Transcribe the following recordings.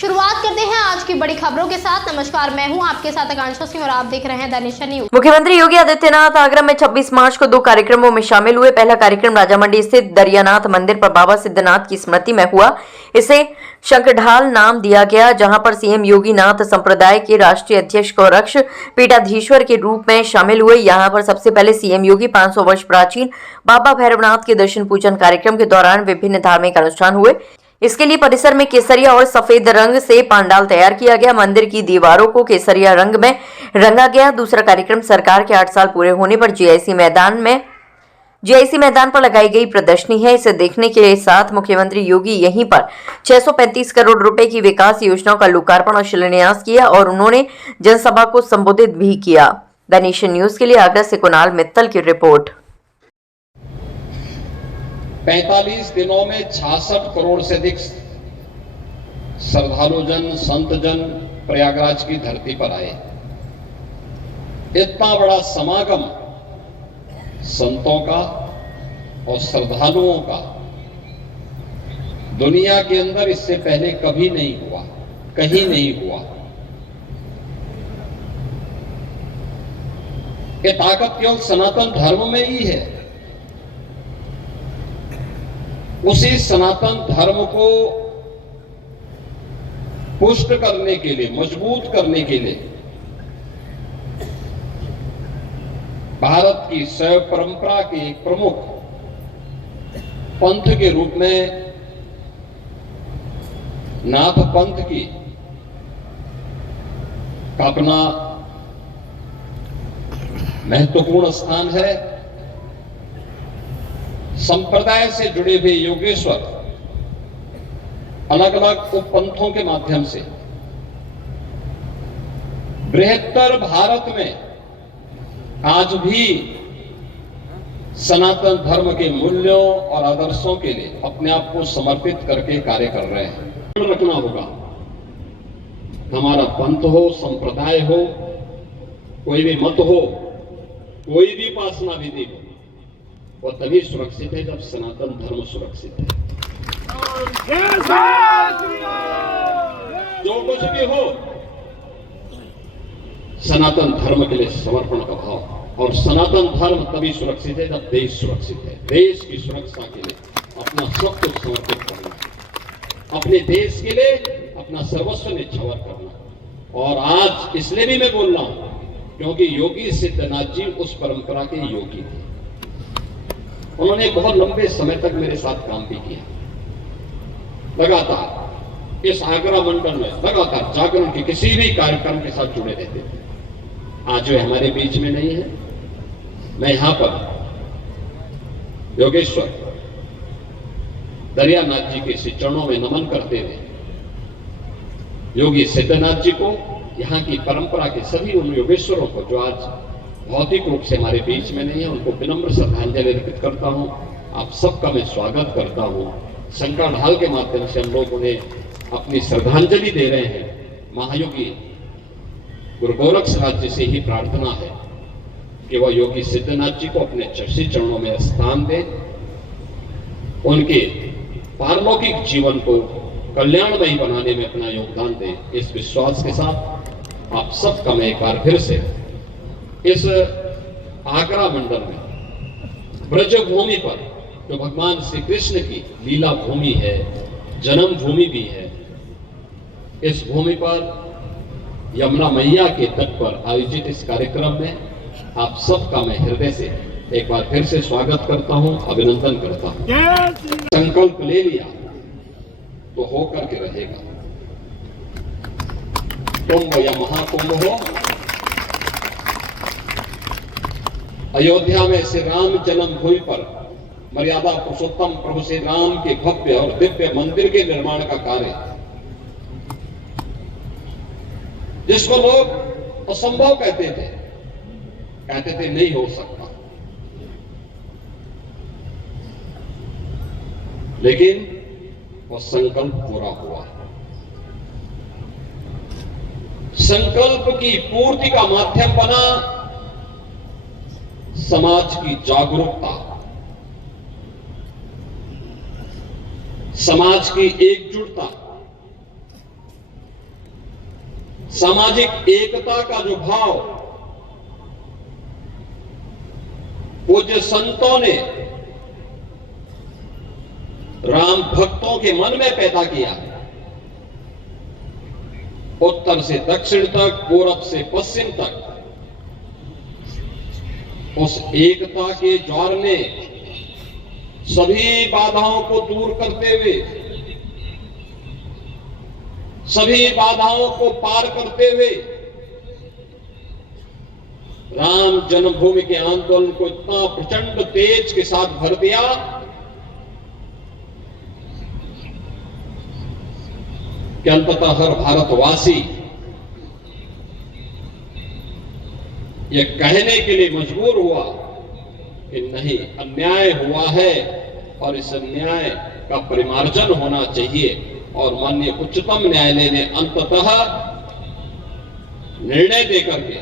शुरुआत करते हैं आज की बड़ी खबरों के साथ। नमस्कार, मैं हूं आपके साथ आकांक्षा सिंह और आप देख रहे हैं द नेशन न्यूज। मुख्यमंत्री योगी आदित्यनाथ आगरा में 26 मार्च को 2 कार्यक्रमों में शामिल हुए। पहला कार्यक्रम राजामंडी स्थित दरियानाथ मंदिर पर बाबा सिद्धनाथ की स्मृति में हुआ। इसे शंखढाल नाम दिया गया, जहां पर सीएम योगी नाथ संप्रदाय के राष्ट्रीय अध्यक्ष गोरक्ष पीठाधीश्वर के रूप में शामिल हुए। यहां पर सबसे पहले सीएम योगी 500 वर्ष प्राचीन बाबा भैरवनाथ के दर्शन पूजन कार्यक्रम के दौरान विभिन्न धार्मिक अनुष्ठान हुए। इसके लिए परिसर में केसरिया और सफेद रंग से पंडाल तैयार किया गया। मंदिर की दीवारों को केसरिया रंग में रंगा गया। दूसरा कार्यक्रम सरकार के 8 साल पूरे होने पर जीआईसी मैदान पर लगाई गई प्रदर्शनी है। इसे देखने के साथ मुख्यमंत्री योगी यहीं पर 635 करोड़ रुपए की विकास योजनाओं का लोकार्पण और शिलान्यास किया और उन्होंने जनसभा को संबोधित भी किया। द नेशन न्यूज के लिए आगरा से कुणाल मित्तल की रिपोर्ट। 45 दिनों में 66 करोड़ से अधिक श्रद्धालु जन, संत जन प्रयागराज की धरती पर आए। इतना बड़ा समागम संतों का और श्रद्धालुओं का दुनिया के अंदर इससे पहले कभी नहीं हुआ, कहीं नहीं हुआ। ये ताकत केवल सनातन धर्म में ही है। उसी सनातन धर्म को पुष्ट करने के लिए, मजबूत करने के लिए भारत की शैव परंपरा के एक प्रमुख पंथ के रूप में नाथ पंथ की अपना महत्वपूर्ण स्थान है। संप्रदाय से जुड़े हुए योगेश्वर अलग अलग उपपंथों के माध्यम से बृहत्तर भारत में आज भी सनातन धर्म के मूल्यों और आदर्शों के लिए अपने आप को समर्पित करके कार्य कर रहे हैं। रखना होगा, हमारा पंथ हो, संप्रदाय हो, कोई भी मत हो, कोई भी उपासना विधि हो, वो तभी सुरक्षित है जब सनातन धर्म सुरक्षित है। जो कुछ भी हो, सनातन धर्म के लिए समर्पण का भाव, और सनातन धर्म तभी सुरक्षित है जब देश सुरक्षित है। देश की सुरक्षा के लिए अपना सब कुछ समर्पित करना, अपने देश के लिए अपना सर्वस्व न्यौछावर करना। और आज इसलिए भी मैं बोल रहा हूं क्योंकि योगी सिद्धनाथ जी उस परंपरा के योगी थे। उन्होंने बहुत लंबे समय तक मेरे साथ काम भी किया। लगातार इस आगरा मंडल में लगातार जागरण के किसी भी कार्यक्रम के साथ जुड़े रहते थे। आज वे हमारे बीच में नहीं है। मैं यहां पर योगेश्वर दरियानाथ जी के श्री चरणों में नमन करते हुए योगी सिद्धनाथ जी को, यहाँ की परंपरा के सभी उन योगेश्वरों को जो आज भौतिक रूप से हमारे बीच में नहीं है, उनको विनम्र श्रद्धांजलि अर्पित करता हूं। आप सबका मैं स्वागत करता हूं। शंखढाल के माध्यम से हम लोग उन्हें अपनी श्रद्धांजलि दे रहे हैं। महायोगी गुरु गोरक्षनाथ जी से ही प्रार्थना है कि वह योगी सिद्धनाथ जी को अपने श्री चरणों में स्थान दें, उनके पारलौकिक जीवन को कल्याणमयी बनाने में अपना योगदान दें। इस विश्वास के साथ आप सबका मैं एक बार फिर से इस आगरा मंडल में ब्रज भूमि पर, जो भगवान श्री कृष्ण की लीला भूमि है, जन्म भूमि भी है, इस भूमि पर यमुना मैया के तट पर आयोजित इस कार्यक्रम में आप सबका मैं हृदय से एक बार फिर से स्वागत करता हूं, अभिनंदन करता हूं। संकल्प ले लिया तो होकर के रहेगा। कुंभ या महाकुंभ हो, अयोध्या में श्री राम जन्मभूमि पर मर्यादा पुरुषोत्तम प्रभु श्री राम के भव्य और दिव्य मंदिर के निर्माण का कार्य, जिसको लोग असंभव कहते थे नहीं हो सकता, लेकिन वो संकल्प पूरा हुआ। संकल्प की पूर्ति का माध्यम बना समाज की जागरूकता, समाज की एकजुटता, सामाजिक एकता का जो भाव पूज्य संतों ने राम भक्तों के मन में पैदा किया, उत्तर से दक्षिण तक, पूरब से पश्चिम तक, उस एकता के ज्वार ने सभी बाधाओं को दूर करते हुए, सभी बाधाओं को पार करते हुए राम जन्मभूमि के आंदोलन को इतना प्रचंड तेज के साथ भर दिया कि अंततः हर भारतवासी ये कहने के लिए मजबूर हुआ कि नहीं, अन्याय हुआ है और इस अन्याय का परिमार्जन होना चाहिए। और माननीय उच्चतम न्यायालय ने अंततः निर्णय देकर के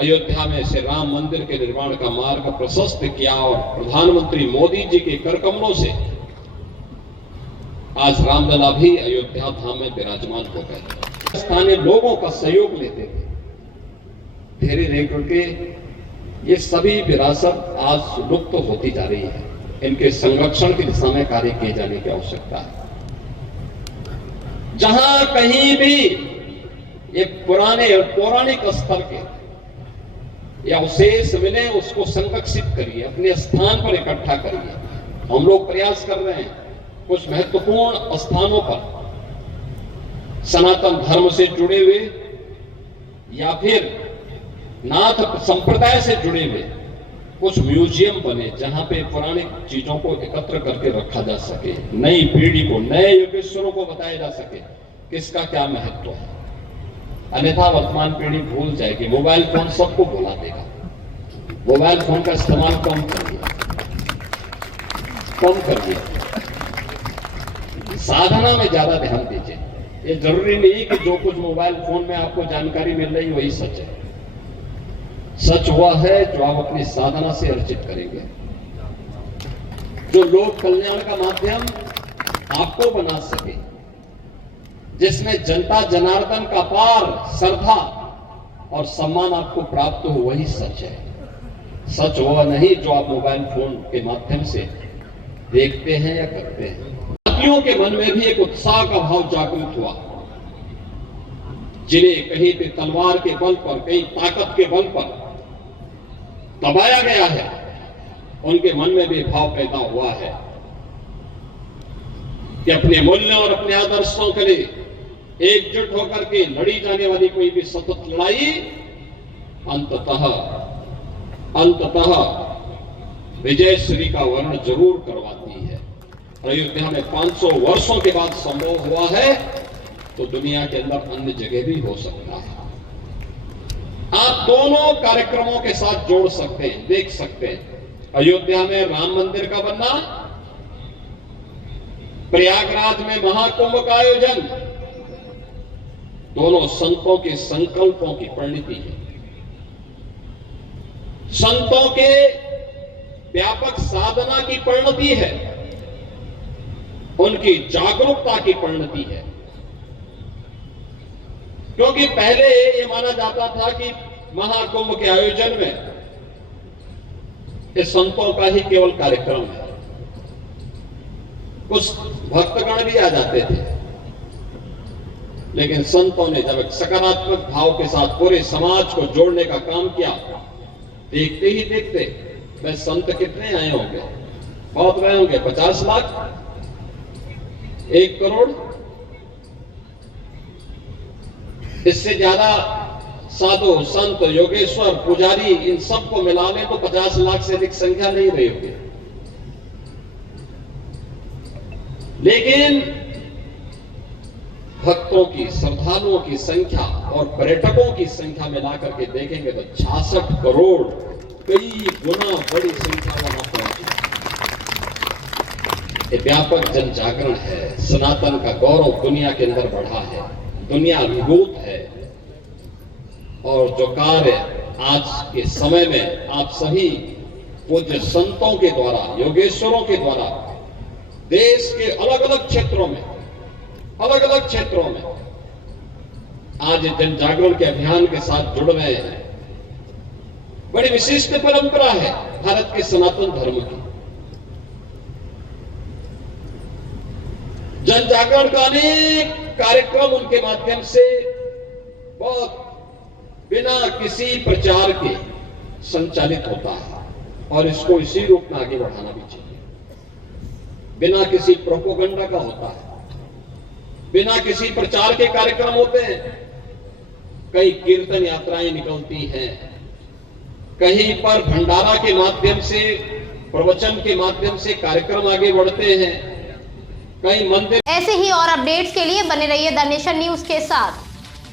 अयोध्या में से राम मंदिर के निर्माण का मार्ग प्रशस्त किया और प्रधानमंत्री मोदी जी के करकमलों से आज रामलला भी अयोध्या धाम में विराजमान हो गए। स्थानीय लोगों का सहयोग लेते थे, धीरे धीरे करके ये सभी विरासत आज लुप्त होती जा रही है। इनके संरक्षण की दिशा में कार्य किए जाने की आवश्यकता है। जहां कहीं भी एक पुराने और पौराणिक स्तर के या अवशेष मिले उसको संरक्षित करिए, अपने स्थान पर इकट्ठा करिए। हम लोग प्रयास कर रहे हैं कुछ महत्वपूर्ण स्थानों पर सनातन धर्म से जुड़े हुए या फिर नाथ संप्रदाय से जुड़े हुए कुछ म्यूजियम बने जहां पे पौराणिक चीजों को एकत्र करके रखा जा सके, नई पीढ़ी को, नए योगेश्वरों को बताया जा सके किसका क्या महत्व है। अन्यथा वर्तमान पीढ़ी भूल जाएगी। मोबाइल फोन सबको भुला देगा। मोबाइल फोन का इस्तेमाल कम करिए, कम करिए, साधना में ज्यादा ध्यान दीजिए। ये जरूरी नहीं कि जो कुछ मोबाइल फोन में आपको जानकारी मिल रही वही सच है। सच हुआ है जो आप अपनी साधना से अर्जित करेंगे, जो लोक कल्याण का माध्यम आपको बना सके, जिसमें जनता जनार्दन का पार श्रद्धा और सम्मान आपको प्राप्त हो, वही सच है। सच हुआ नहीं जो आप मोबाइल फोन के माध्यम से देखते हैं या करते हैं। साथियों के मन में भी एक उत्साह का भाव जागृत हुआ। जिन्हें कहीं पे तलवार के बल पर, कहीं ताकत के बल पर दबाया गया है, उनके मन में भी भाव पैदा हुआ है कि अपने मूल्यों और अपने आदर्शों के लिए एकजुट होकर के लड़ी जाने वाली कोई भी सतत लड़ाई अंततः विजय श्री का वर्ण जरूर करवाती है। अयोध्या में 500 वर्षों के बाद संभव हुआ है तो दुनिया के अंदर अन्य जगह भी हो सकता है। आप दोनों कार्यक्रमों के साथ जोड़ सकते हैं, देख सकते हैं। अयोध्या में राम मंदिर का बनना, प्रयागराज में महाकुंभ का आयोजन, दोनों संतों के संकल्पों की परिणति है। संतों के व्यापक साधना की परिणति है, उनकी जागरूकता की परिणति है। क्योंकि पहले ये माना जाता था कि महाकुंभ के आयोजन में ये संतों का ही केवल कार्यक्रम है। कुछ भक्तगण भी आ जाते थे, लेकिन संतों ने जब एक सकारात्मक भाव के साथ पूरे समाज को जोड़ने का काम किया, देखते ही देखते वह संत कितने आए होंगे, बहुत रहे होंगे, 50 लाख, 1 करोड़, इससे ज्यादा साधु संत योगेश्वर पुजारी इन सबको मिला लें तो 50 लाख से अधिक संख्या नहीं रही होगी। लेकिन भक्तों की, श्रद्धालुओं की संख्या और पर्यटकों की संख्या मिला करके देखेंगे तो 66 करोड़, कई गुना बड़ी संख्या वहां पहुंची। ये व्यापक जन जागरण है। सनातन का गौरव दुनिया के अंदर बढ़ा है, दुनिया अभिभूत है। और जो कार्य आज के समय में आप सभी पूज्य संतों के द्वारा, योगेश्वरों के द्वारा देश के अलग अलग क्षेत्रों में आज जन जागरण के अभियान के साथ जुड़ रहे हैं। बड़ी विशिष्ट परंपरा है भारत के सनातन धर्म की। जन जागरण का अनेक कार्यक्रम उनके माध्यम से बहुत बिना किसी प्रचार के संचालित होता है और इसको इसी रूप में आगे बढ़ाना भी चाहिए। बिना किसी प्रोपोगंडा का होता है, बिना किसी प्रचार के कार्यक्रम होते हैं। कई कीर्तन यात्राएं निकलती हैं, कहीं पर भंडारा के माध्यम से, प्रवचन के माध्यम से कार्यक्रम आगे बढ़ते हैं, कई मंदिर। ऐसे ही और अपडेट्स के लिए बने रहिए द नेशन न्यूज के साथ।